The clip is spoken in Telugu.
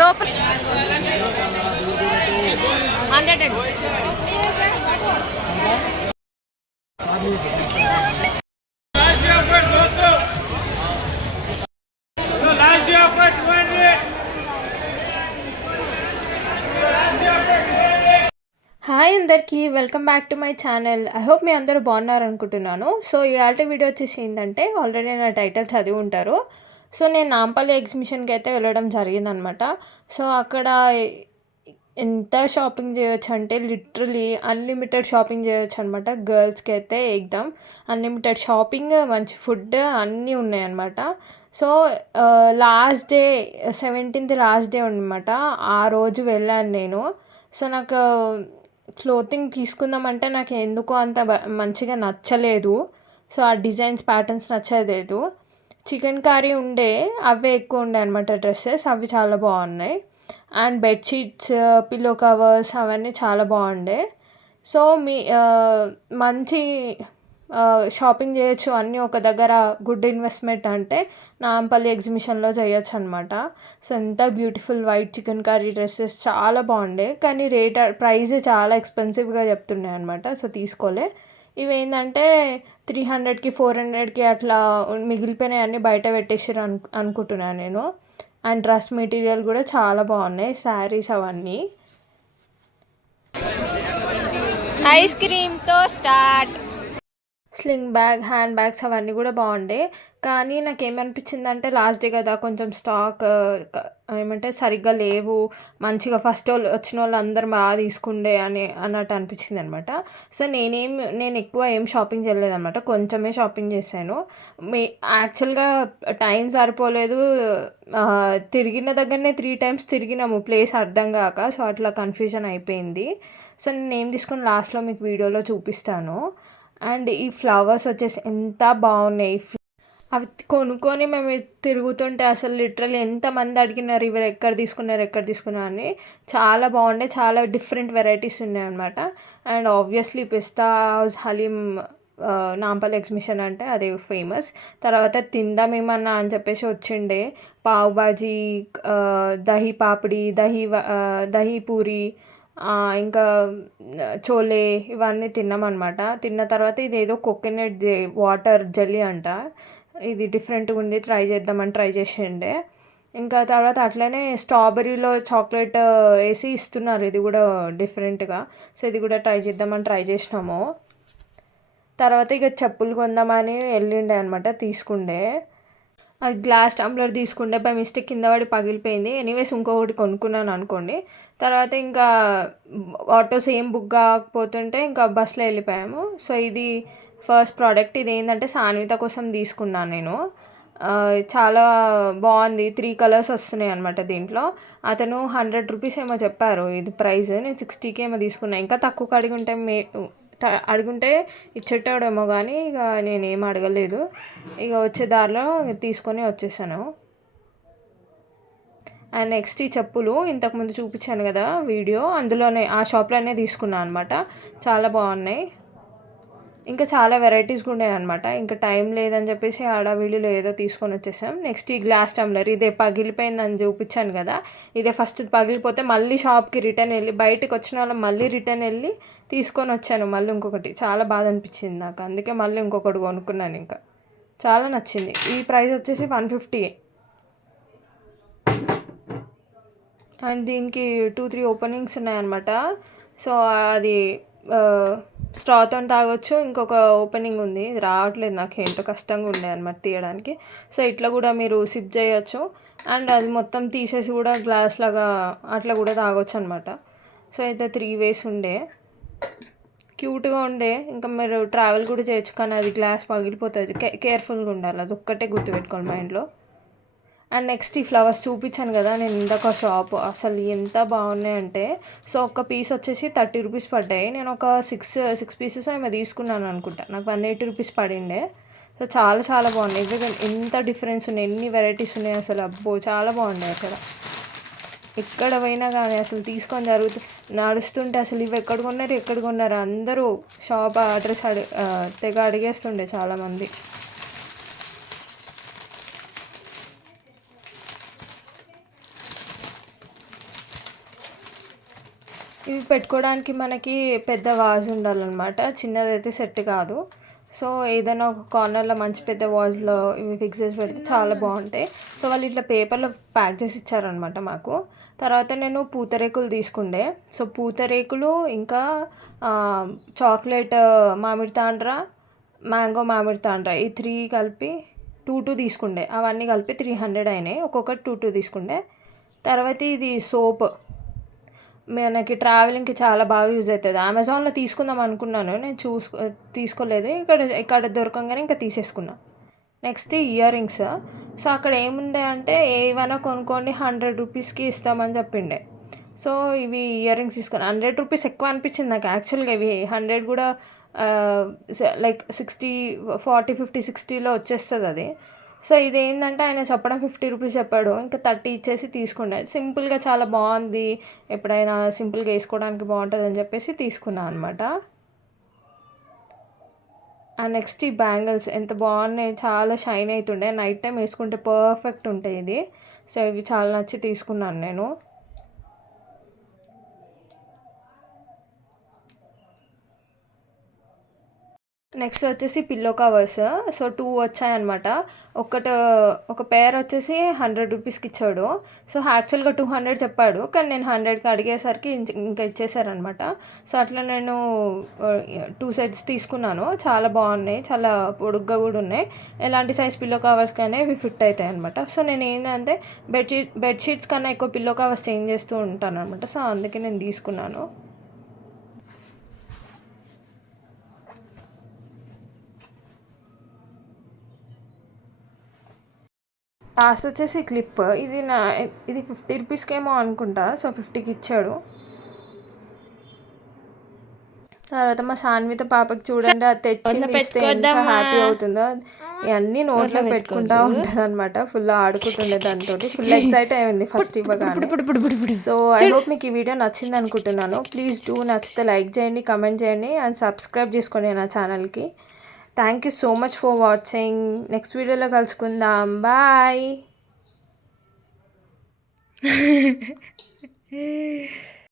లోపల 100 హాయ్ అందరికీ welcome back to my channel. I hope మీ అందరూ బాగున్నారు అనుకుంటున్నాను. సో ఇవాళ వీడియో వచ్చేసి ఏంటంటే, ఆల్రెడీ నా టైటిల్ చదివి ఉంటారు. సో నేను నాంపల్లి ఎగ్జిబిషన్కి అయితే వెళ్ళడం జరిగిందనమాట. సో అక్కడ ఎంత షాపింగ్ చేయొచ్చు అంటే లిటరలీ అన్లిమిటెడ్ షాపింగ్ చేయొచ్చు అనమాట. గర్ల్స్కి అయితే ఎగ్దమ్ అన్లిమిటెడ్ షాపింగ్, మంచి ఫుడ్ అన్నీ ఉన్నాయన్నమాట. So last day 17th last day అనమాట. ఆ రోజు వెళ్ళాను నేను. సో నాకు క్లోతింగ్ తీసుకుందామంటే నాకు ఎందుకో అంత మంచిగా నచ్చలేదు. సో ఆ డిజైన్స్ ప్యాటర్న్స్ నచ్చలేదు. చికెన్ కర్రీ ఉండే, అవే ఎక్కువ ఉండే అనమాట డ్రెస్సెస్. అవి చాలా బాగున్నాయి. అండ్ బెడ్షీట్స్, పిల్లో కవర్స్ అవన్నీ చాలా బాగుండే. సో మంచి షాపింగ్ చేయొచ్చు అన్నీ ఒక దగ్గర. గుడ్ ఇన్వెస్ట్మెంట్ అంటే నాంపల్లి ఎగ్జిబిషన్లో చేయొచ్చు అనమాట. సో ఎంత beautiful white chicken curry dresses చాలా బాగుండే. కానీ ప్రైస్ చాలా ఎక్స్పెన్సివ్గా చెప్తున్నాయి అనమాట. సో తీసుకోలే. ఇవి ఏంటంటే 300కి 400కి అట్లా మిగిలిపోయినాయి, అన్నీ బయట పెట్టేసారు అనుకుంటున్నాను నేను. అండ్ డ్రెస్ మెటీరియల్ కూడా చాలా బాగున్నాయి, శారీస్ అవన్నీ. ఐస్ క్రీమ్తో start. Sling bag, hand bags అవన్నీ కూడా బాగుండే. కానీ నాకు ఏమనిపించిందంటే లాస్ట్ డే కదా, కొంచెం స్టాక్ ఏమంటే సరిగ్గా లేవు. మంచిగా ఫస్ట్ వచ్చిన వాళ్ళు అందరు బాగా తీసుకుండే అన్నట్టు అనిపించింది అనమాట. సో నేను ఎక్కువ ఏం షాపింగ్ చేయలేదు అనమాట. కొంచెమే షాపింగ్ చేశాను. యాక్చువల్గా టైం సరిపోలేదు. తిరిగిన దగ్గరనే 3 times తిరిగినాము, ప్లేస్ అర్థం కాక. సో అట్లా కన్ఫ్యూజన్ అయిపోయింది. సో నేను ఏం తీసుకుని లాస్ట్లో మీకు వీడియోలో చూపిస్తాను. అండ్ ఈ ఫ్లవర్స్ వచ్చేసి ఎంత బాగున్నాయి. అవి కొనుక్కొని మేము తిరుగుతుంటే అసలు లిటరల్లీ ఎంతమంది అడిగినారు ఇవి ఎక్కడ తీసుకున్నారు అని. చాలా బాగుండే, చాలా డిఫరెంట్ వెరైటీస్ ఉన్నాయన్నమాట. And obviously pista house, haleem, Nampally exhibition అంటే అదే ఫేమస్. తర్వాత తిందాం ఏమన్నా అని చెప్పేసి వచ్చిండే. పావ్ బాజీ, దహీ పాపిడి, దహీ పూరి, ఇంకా చోలే, ఇవన్నీ తిన్నామన్నమాట. తిన్న తర్వాత ఇదేదో కోకోనట్ వాటర్ జెల్లీ అంట. ఇది డిఫరెంట్గా ఉంది, ట్రై చేద్దామని ట్రై చేసిండే. ఇంకా తర్వాత అట్లనే స్ట్రాబెర్రీలో చాక్లెట్ వేసి ఇస్తున్నారు, ఇది కూడా డిఫరెంట్గా. సో ఇది కూడా ట్రై చేద్దామని ట్రై చేసినాము. తర్వాత ఇక చెప్పులు కొందామని వెళ్ళిండే అనమాట, తీసుకుండే. అది గ్లాస్ టంబ్లర్ తీసుకుంటే బై మిస్టేక్ కింద పడి పగిలిపోయింది. ఎనీవేస్ ఇంకొకటి కొనుక్కున్నాను అనుకోండి. తర్వాత ఇంకా ఆటోస్ ఏం బుక్ కాకపోతుంటే ఇంకా బస్లో వెళ్ళిపోయాము. సో ఇది ఫస్ట్ ప్రోడక్ట్. ఇది ఏంటంటే సాన్విత కోసం తీసుకున్నాను నేను. చాలా బాగుంది. 3 colours వస్తున్నాయి అనమాట దీంట్లో. అతను 100 rupees ఏమో చెప్పారు ఇది ప్రైస్. నేను 60కి ఏమో తీసుకున్నాను. ఇంకా తక్కువ అడుగుంటే ఇచ్చేటాడేమో, కానీ ఇక నేనేం అడగలేదు. ఇక వచ్చే దారిలో తీసుకొని వచ్చేసాను. అండ్ నెక్స్ట్ ఈ చెప్పులు ఇంతకుముందు చూపించాను కదా వీడియో, అందులోనే ఆ షాప్లోనే తీసుకున్నాను అనమాట. చాలా బాగున్నాయి. ఇంకా చాలా వెరైటీస్ కూడా ఉన్నాయి అనమాట. ఇంకా టైం లేదని చెప్పేసి వీడియోలో ఏదో తీసుకొని వచ్చేసాం. నెక్స్ట్ ఈ గ్లాస్ టంబ్లర్, ఇదే పగిలిపోయిందని చూపించాను కదా. ఇదే ఫస్ట్ పగిలిపోతే మళ్ళీ షాప్కి రిటర్న్ వెళ్ళి, బయటకు వచ్చిన వాళ్ళం మళ్ళీ రిటర్న్ వెళ్ళి తీసుకొని వచ్చాను మళ్ళీ ఇంకొకటి. చాలా బాధ అనిపించింది నాకు, అందుకే మళ్ళీ ఇంకొకటి కొనుక్కున్నాను. ఇంకా చాలా నచ్చింది. ఈ ప్రైస్ వచ్చేసి 150. అండ్ దీనికి 2-3 ఓపెనింగ్స్ ఉన్నాయన్నమాట. సో అది స్ట్రాతో తాగొచ్చు. ఇంకొక ఓపెనింగ్ ఉంది, ఇది రావట్లేదు నాకు, ఏంటో కష్టంగా ఉండే అనమాట తీయడానికి. సో ఇట్లా కూడా మీరు సిప్ చేయొచ్చు. అండ్ అది మొత్తం తీసేసి కూడా గ్లాస్ లాగా అట్లా కూడా తాగొచ్చు అనమాట. సో అయితే 3 ways ఉండే. క్యూట్గా ఉండే. ఇంకా మీరు ట్రావెల్ కూడా చేయొచ్చు, కానీ అది గ్లాస్ పగిలిపోతుంది. కేర్ఫుల్గా ఉండాలి, అది ఒక్కటే గుర్తుపెట్టుకోవాలి మైండ్లో. అండ్ నెక్స్ట్ ఈ ఫ్లవర్స్ చూపించాను కదా నేను ఇందాక షాప్, అసలు ఎంత బాగున్నాయంటే, సో ఒక్క పీస్ వచ్చేసి 30 రూపీస్ పడ్డాయి. నేను ఒక సిక్స్ పీసెస్ ఏమో తీసుకున్నాను అనుకుంటా, నాకు 180 రూపీస్ పడిండే. సో చాలా చాలా బాగున్నాయి. ఇవి ఎంత డిఫరెన్స్ ఉన్నాయి, ఎన్ని వెరైటీస్ ఉన్నాయి అసలు, అబ్బో చాలా బాగున్నాయి అక్కడ. ఎక్కడ పోయినా కానీ అసలు తీసుకొని నడుస్తుంటే అసలు ఇవి ఎక్కడ కొన్నారు అందరూ షాప్ అడ్రస్ తెగ అడిగేస్తుండే చాలామంది. ఇవి పెట్టుకోవడానికి మనకి పెద్ద వాజ్ ఉండాలన్నమాట, చిన్నదైతే సెట్ కాదు. సో ఏదైనా ఒక కార్నర్లో మంచి పెద్ద వాజ్లో ఇవి ఫిక్స్ చేసి పెడితే చాలా బాగుంటాయి. సో వాళ్ళు ఇట్లా పేపర్లో ప్యాక్ చేసి ఇచ్చారనమాట మాకు. తర్వాత నేను పూతరేకులు తీసుకుండే. సో పూతరేకులు ఇంకా చాక్లెట్ మామిడి తాండ్ర, మ్యాంగో మామిడి తాండ్ర, ఈ 3 కలిపి 2 తీసుకుండే. అవన్నీ కలిపి 300 అయినాయి, ఒక్కొక్కటి 2 తీసుకుండే. తర్వాత ఇది సోప్ మనకి ట్రావెలింగ్కి చాలా బాగా యూజ్ అవుతుంది. అమెజాన్లో తీసుకుందాం అనుకున్నాను, నేను తీసుకోలేదు. ఇక్కడ దొరకంగానే ఇంకా తీసేసుకున్నా. Next ear rings. సో అక్కడ ఏముండే అంటే ఏమైనా కొనుక్కోండి 100 రూపీస్కి ఇస్తామని చెప్పిండే. సో ఇవి ఇయర్ రింగ్స్ తీసుకుని 100 రూపీస్ ఎక్కువ అనిపించింది నాకు యాక్చువల్గా. ఇవి 100 కూడా లైక్ 60, 40, 50, 60లో వచ్చేస్తుంది అది. సో ఇదేంటంటే ఆయన చెప్పడం 50 రూపీస్ చెప్పాడు, ఇంకా 30 ఇచ్చేసి తీసుకున్నాను. సింపుల్గా చాలా బాగుంది, ఎప్పుడైనా సింపుల్గా వేసుకోవడానికి బాగుంటుంది అని చెప్పేసి తీసుకున్నాను అనమాట. నెక్స్ట్ ఈ బ్యాంగిల్స్ ఎంత బాగున్నాయి, చాలా షైన్ అవుతుండే, నైట్ టైం వేసుకుంటే పర్ఫెక్ట్ ఉంటాయి ఇది. సో ఇవి చాలా నచ్చి తీసుకున్నాను నేను. నెక్స్ట్ వచ్చేసి పిల్లో కవర్స్. సో 2 వచ్చాయన్నమాట. ఒక పేర్ వచ్చేసి 100 రూపీస్కి ఇచ్చాడు. సో యాక్చువల్గా 200 చెప్పాడు, కానీ నేను 100కి అడిగేసరికి ఇంకా ఇచ్చేసారనమాట. సో అట్లా నేను 2 సెట్స్ తీసుకున్నాను. చాలా బాగున్నాయి, చాలా పొడుగ్గా కూడా ఉన్నాయి. ఎలాంటి సైజ్ పిల్లో కవర్స్ కానీ ఇవి ఫిట్ అవుతాయి అనమాట. సో నేను ఏంటంటే బెడ్షీట్స్ కన్నా ఎక్కువ పిల్లో కవర్స్ చేంజ్ చేస్తూ ఉంటాను అనమాట. సో అందుకే నేను తీసుకున్నాను. లాస్ట్ వచ్చేసి క్లిప్. ఇది 50 రూపీస్కేమో అనుకుంటా. సో 50కి ఇచ్చాడు. తర్వాత మా సాన్విత పాపకి చూడండి, అది తెచ్చింది ఇస్తే ఎంత హ్యాపీ అవుతుందో. ఇవన్నీ నోట్లో పెట్టుకుంటా ఉంటుంది అనమాట, ఫుల్ ఆడుకుంటుండే దాంతో, ఫుల్ ఎక్సైట్ అయింది ఫస్ట్ ఇవ్వగానే. సో ఐ హోప్ మీకు ఈ వీడియో నచ్చింది అనుకుంటున్నాను. ప్లీజ్ డూ, నచ్చితే లైక్ చేయండి, కమెంట్ చేయండి అండ్ సబ్స్క్రైబ్ చేసుకోండి నా ఛానల్కి. Thank you so much for watching. Next వీడియోలో కలుసుకుందాం. బాయ్.